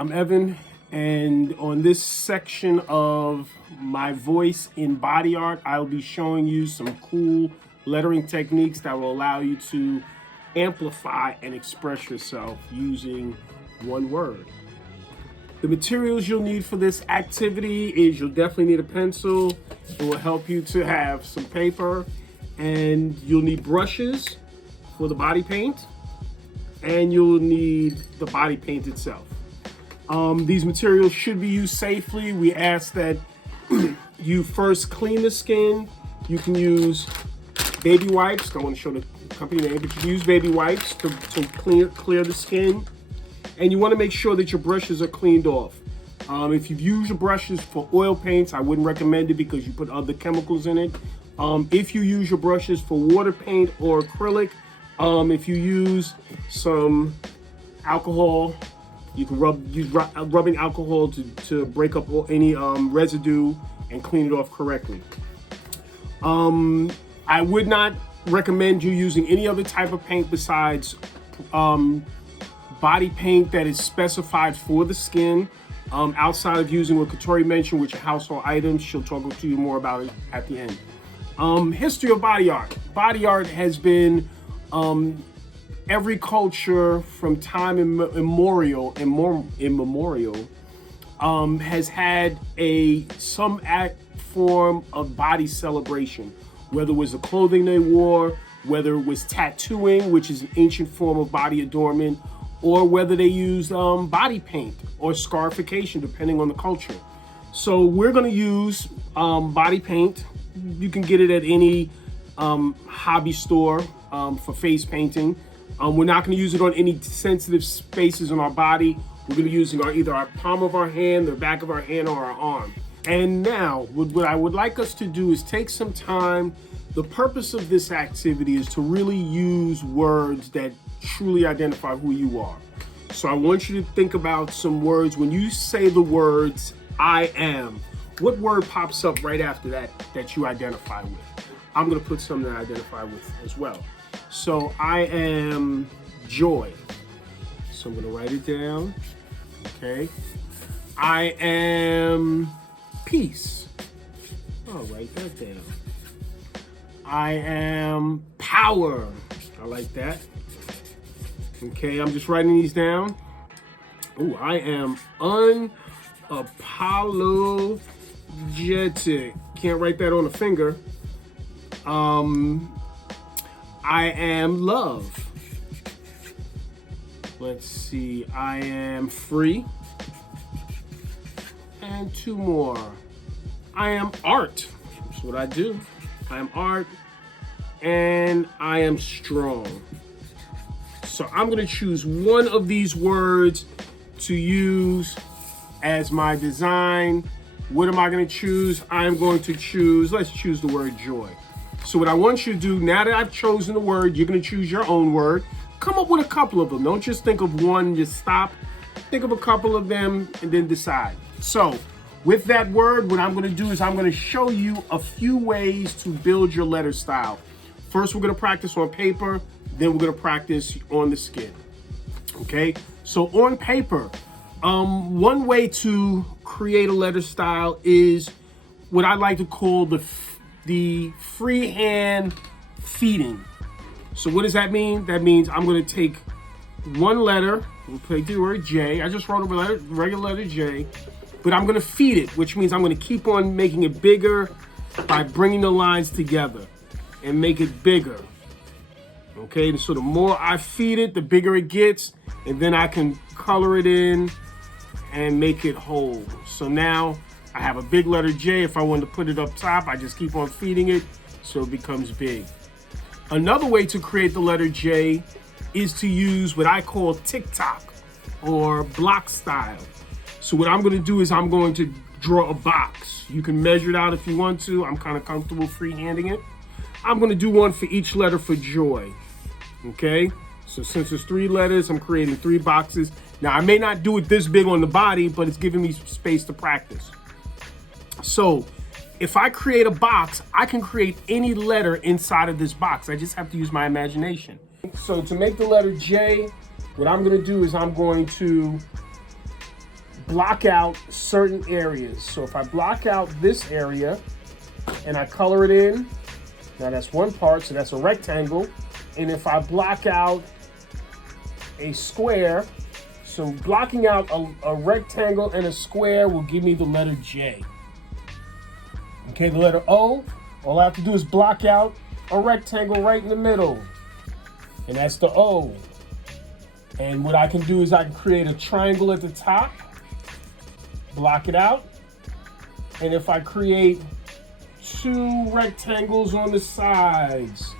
I'm Evan, and on this section of my voice in body art, I'll be showing you some cool lettering techniques that will allow you to amplify and express yourself using one word. The materials you'll need for this activity is you'll definitely need a pencil. It will help you to have some paper, and you'll need brushes for the body paint, and you'll need the body paint itself. These materials should be used safely. We ask that you first clean the skin. You can use baby wipes. Don't want to show the company name, but you can use baby wipes to clear the skin. And you want to make sure that your brushes are cleaned off. If you've used your brushes for oil paints, I wouldn't recommend it because you put other chemicals in it. If you use your brushes for water paint or acrylic, if you use some alcohol, you can use rubbing alcohol to break up any residue and clean it off correctly. I would not recommend you using any other type of paint besides body paint that is specified for the skin, outside of using what Katori mentioned, which are household items. She'll talk to you more about it at the end. History of body art. Body art has been every culture from time immemorial has had some form of body celebration, whether it was the clothing they wore, whether it was tattooing, which is an ancient form of body adornment, or whether they used body paint or scarification, depending on the culture. So we're going to use body paint. You can get it at any hobby store for face painting. We're not going to use it on any sensitive spaces on our body. We're going to use it on either our palm of our hand, the back of our hand, or our arm. And now, what I would like us to do is take some time. The purpose of this activity is to really use words that truly identify who you are. So I want you to think about some words. When you say the words, I am, what word pops up right after that you identify with? I'm going to put something that I identify with as well. So I am joy. So I'm going to write it down. Okay. I am peace. I'll write that down. I am power. I like that. Okay, I'm just writing these down. Oh, I am unapologetic. Can't write that on a finger. I am love. Let's see. I am free. And two more. I am art. That's what I do. I am art. And I am strong. So I'm going to choose one of these words to use as my design. What am I going to choose? I'm going to choose, let's choose the word joy. So what I want you to do, now that I've chosen the word, you're going to choose your own word. Come up with a couple of them. Don't just think of one, just stop. Think of a couple of them and then decide. So with that word, what I'm going to do is I'm going to show you a few ways to build your letter style. First, we're going to practice on paper. Then we're going to practice on the skin. Okay, so on paper, one way to create a letter style is what I like to call the freehand feeding. So what does that mean? That means I'm going to take one letter, we'll take the word J. I just wrote a regular letter J, but I'm going to feed it, which means I'm going to keep on making it bigger by bringing the lines together and make it bigger. Okay, so the more I feed it, the bigger it gets, and then I can color it in and make it whole. So now I have a big letter J. If I wanted to put it up top, I just keep on feeding it so it becomes big. Another way to create the letter J is to use what I call TikTok or block style. So what I'm going to do is I'm going to draw a box. You can measure it out if you want to. I'm kind of comfortable freehanding it. I'm going to do one for each letter for joy. Okay, so since there's 3 letters, I'm creating 3 boxes. Now, I may not do it this big on the body, but it's giving me space to practice. So if I create a box, I can create any letter inside of this box. I just have to use my imagination. So to make the letter J, what I'm going to do is I'm going to block out certain areas. So if I block out this area and I color it in, now that's one part, so that's a rectangle. And if I block out a square, so blocking out a rectangle and a square will give me the letter J. Okay, the letter O, all I have to do is block out a rectangle right in the middle, and that's the O. And what I can do is I can create a triangle at the top, block it out, and if I create two rectangles on the sides,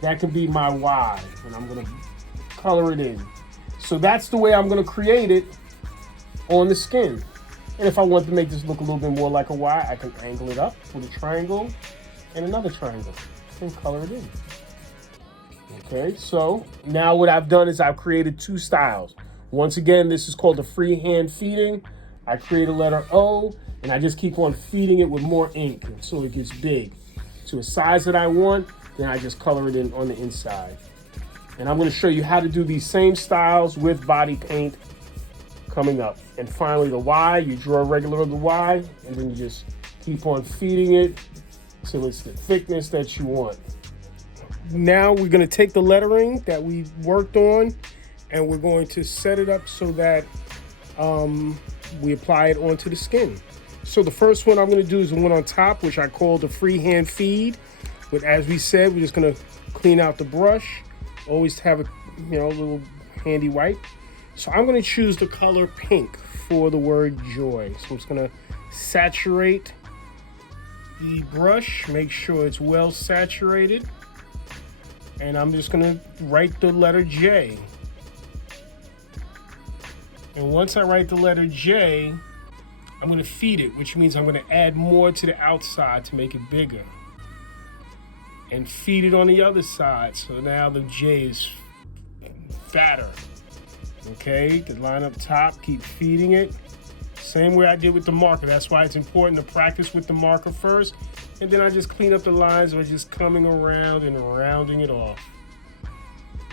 that can be my Y, and I'm gonna color it in. So that's the way I'm gonna create it on the skin. And if I want to make this look a little bit more like a Y, I can angle it up with a triangle and another triangle and color it in. Okay, so now what I've done is I've created two styles. Once again, this is called the freehand feeding. I create a letter O and I just keep on feeding it with more ink until it gets big to a size that I want. Then I just color it in on the inside. And I'm going to show you how to do these same styles with body paint coming up. And finally the Y, you draw a regular of the Y and then you just keep on feeding it till it's the thickness that you want. Now we're going to take the lettering that we worked on and we're going to set it up so that we apply it onto the skin. So the first one I'm going to do is the one on top, which I call the freehand feed. But as we said, we're just going to clean out the brush. Always have a little handy wipe. So I'm going to choose the color pink for the word joy. So I'm just going to saturate the brush, make sure it's well saturated. And I'm just going to write the letter J. And once I write the letter J, I'm going to feed it, which means I'm going to add more to the outside to make it bigger. And feed it on the other side. So now the J is fatter. Okay, the line up top, keep feeding it. Same way I did with the marker. That's why it's important to practice with the marker first. And then I just clean up the lines by just coming around and rounding it off.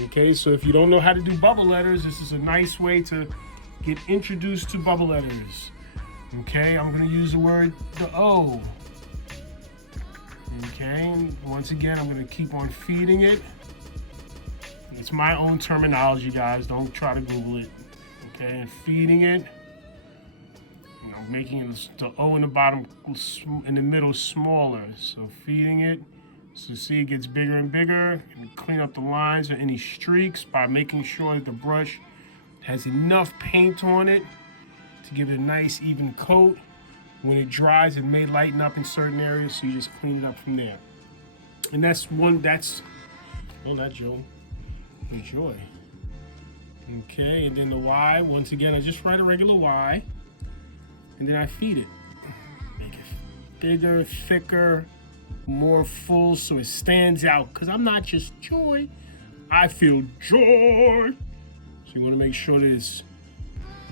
Okay, so if you don't know how to do bubble letters, this is a nice way to get introduced to bubble letters. Okay, I'm going to use the O. Okay, once again, I'm going to keep on feeding it. It's my own terminology, guys. Don't try to Google it. Okay, and feeding it. Making the O in the bottom, in the middle, smaller. So feeding it. So see, it gets bigger and bigger. And clean up the lines or any streaks by making sure that the brush has enough paint on it to give it a nice, even coat. When it dries, it may lighten up in certain areas, so you just clean it up from there. And oh, not Joe, Joy. Okay, and then the Y, once again, I just write a regular Y, and then I feed it. Make it bigger, thicker, more full, so it stands out, because I'm not just joy, I feel joy. So you want to make sure that it's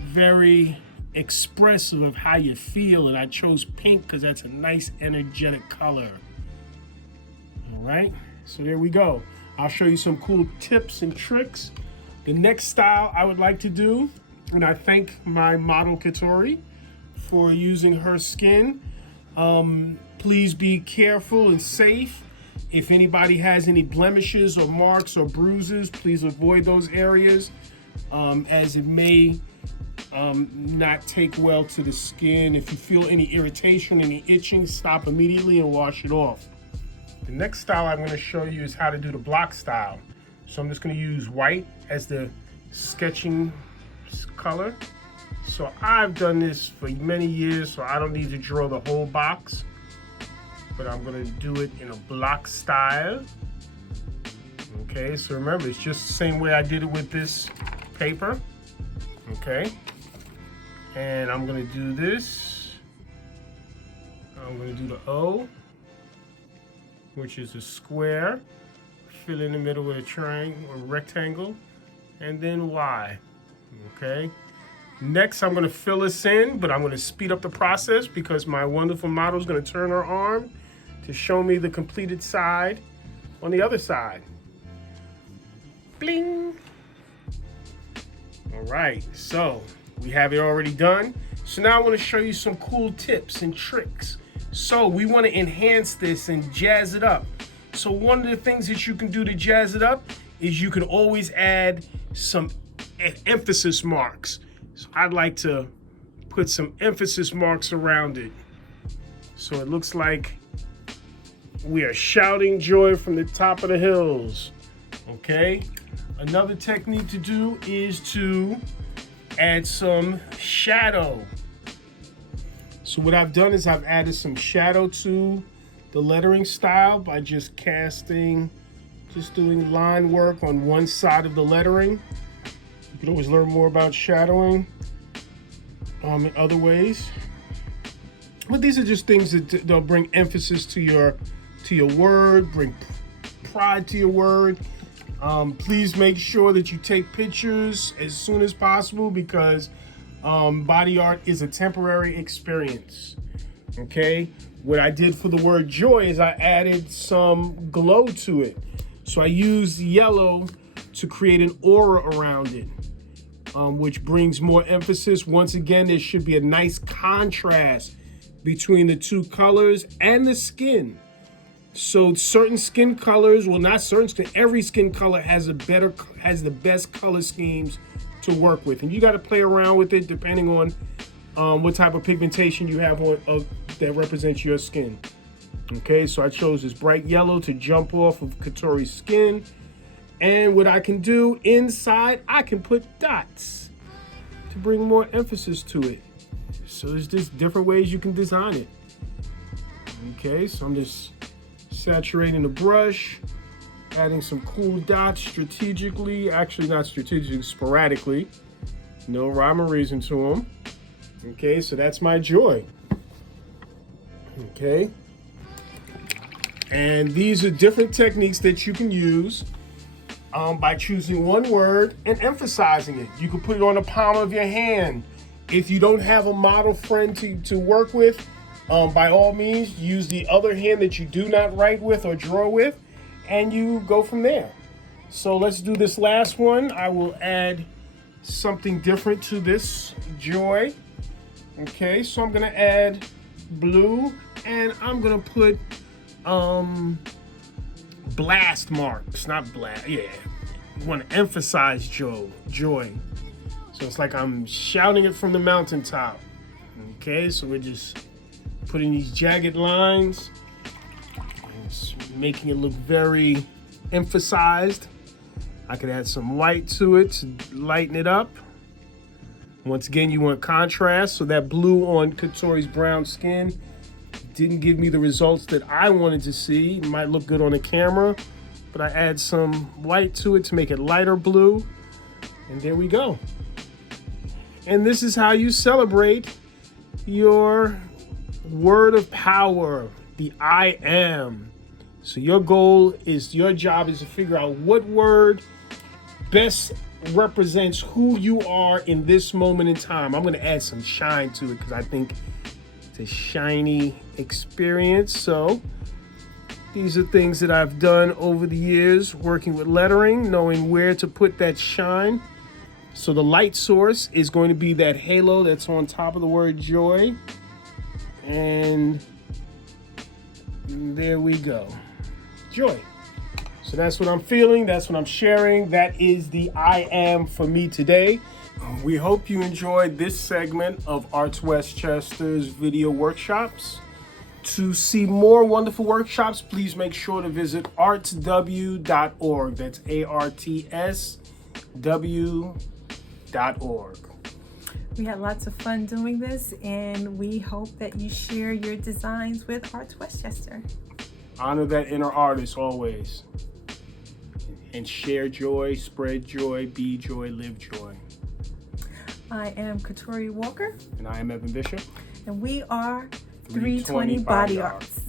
very expressive of how you feel, and I chose pink because that's a nice energetic color. All right, so there we go. I'll show you some cool tips and tricks. The next style I would like to do, and I thank my model Katori for using her skin. Please be careful and safe. If anybody has any blemishes or marks or bruises, please avoid those areas, as it may not take well to the skin. If you feel any irritation, any itching, stop immediately and wash it off. The next style I'm going to show you is how to do the block style. So I'm just going to use white as the sketching color. So I've done this for many years, so I don't need to draw the whole box, but I'm going to do it in a block style. Okay, so remember, it's just the same way I did it with this paper. Okay. And I'm going to do this. I'm going to do the O, which is a square. Fill in the middle with a triangle or rectangle, and then Y. Okay. Next, I'm going to fill this in, but I'm going to speed up the process because my wonderful model is going to turn her arm to show me the completed side on the other side. Bling. All right, so We have it already done. So now I want to show you some cool tips and tricks. So we want to enhance this and jazz it up. So one of the things that you can do to jazz it up is you can always add some emphasis marks. So I'd like to put some emphasis marks around it. So it looks like we are shouting joy from the top of the hills. Okay? Another technique to do is to add some shadow. So what I've done is I've added some shadow to the lettering style by just doing line work on one side of the lettering. You can always learn more about shadowing in other ways. But these are just things that they'll bring emphasis to your word, bring pride to your word. Please make sure that you take pictures as soon as possible because body art is a temporary experience. Okay? What I did for the word joy is I added some glow to it. So I used yellow to create an aura around it, which brings more emphasis. Once again, there should be a nice contrast between the two colors and the skin. So certain skin colors, well, not certain skin, every skin color has the best color schemes to work with, and you got to play around with it depending on what type of pigmentation you have on that represents your skin. Okay, so I chose this bright yellow to jump off of Katori's skin, and what I can do inside, I can put dots to bring more emphasis to it. So there's just different ways you can design it. Okay, so I'm just saturating the brush, adding some cool dots strategically, actually not strategically, sporadically. No rhyme or reason to them. Okay, so that's my joy. Okay. And these are different techniques that you can use by choosing one word and emphasizing it. You can put it on the palm of your hand. If you don't have a model friend to work with, by all means, use the other hand that you do not write with or draw with, and you go from there. So let's do this last one. I will add something different to this joy. Okay, so I'm gonna add blue, and I'm gonna put blast marks, not blast, yeah. You wanna emphasize joy. So it's like I'm shouting it from the mountaintop. Okay, so we're just putting these jagged lines, making it look very emphasized. I could add some white to it to lighten it up. Once again, you want contrast, so that blue on Katori's brown skin didn't give me the results that I wanted to see. It might look good on the camera, but I add some white to it to make it lighter blue, and there we go. And this is how you celebrate your word of power, the I am. So your job is to figure out what word best represents who you are in this moment in time. I'm going to add some shine to it because I think it's a shiny experience. So these are things that I've done over the years working with lettering, knowing where to put that shine. So the light source is going to be that halo that's on top of the word joy. And there we go. Joy. So that's what I'm feeling. That's what I'm sharing. That is the I am for me today. We hope you enjoyed this segment of ArtsWestchester's video workshops. To see more wonderful workshops, please make sure to visit artsw.org. That's ARTSW.org. We had lots of fun doing this, and we hope that you share your designs with ArtsWestchester. Honor that inner artist always. And share joy, spread joy, be joy, live joy. I am Katori Walker. And I am Evan Bishop. And we are 320 Body Arts.